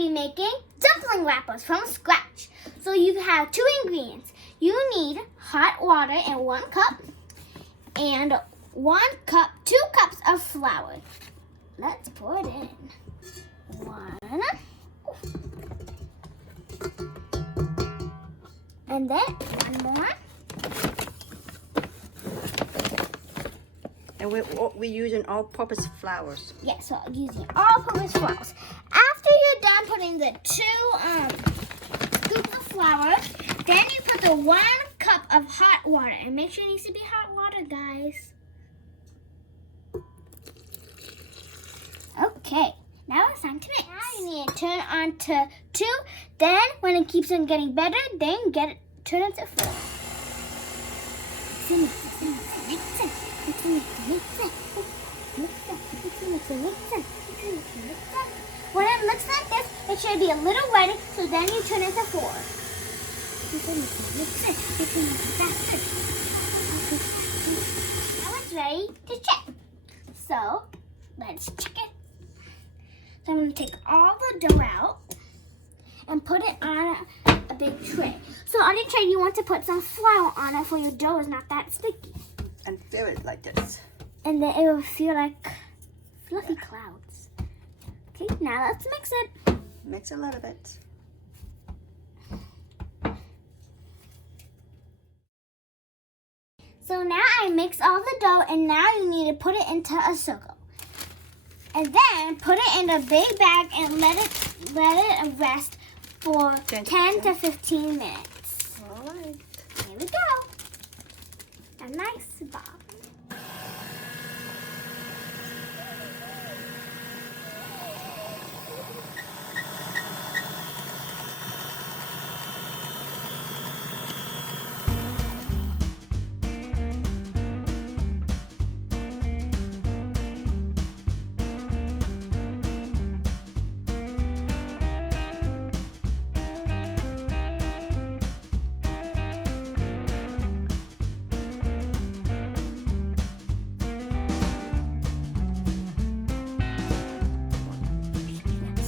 be making dumpling wrappers from scratch. So you have 2 ingredients. You need hot water in 1 cup and 2 cups of flour. Let's pour it in. 1. And then 1 more. And we're using all-purpose flours. Yeah, so using all-purpose flours. After you're done putting the 2 scoops of flour, then you put the 1 cup of hot water. And make sure it needs to be hot water, guys. Okay, now it's time to mix. Now you need to turn on to 2. Then, when it keeps on getting better, then turn it to 4. When it looks like this, it should be a little ready, so then you turn it to 4. Now it's ready to check. So, let's check it. So I'm going to take all the dough out and put it on a big tray. So on your tray, you want to put some flour on it so your dough is not that sticky. And fill it like this. And then it will feel like fluffy clouds. Okay, now let's mix it. Mix a little bit. So now I mix all the dough, and now you need to put it into a circle. And then put it in a big bag and let it rest for 10 to 15 minutes. All right. Here we go. A nice ball.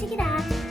Check it out.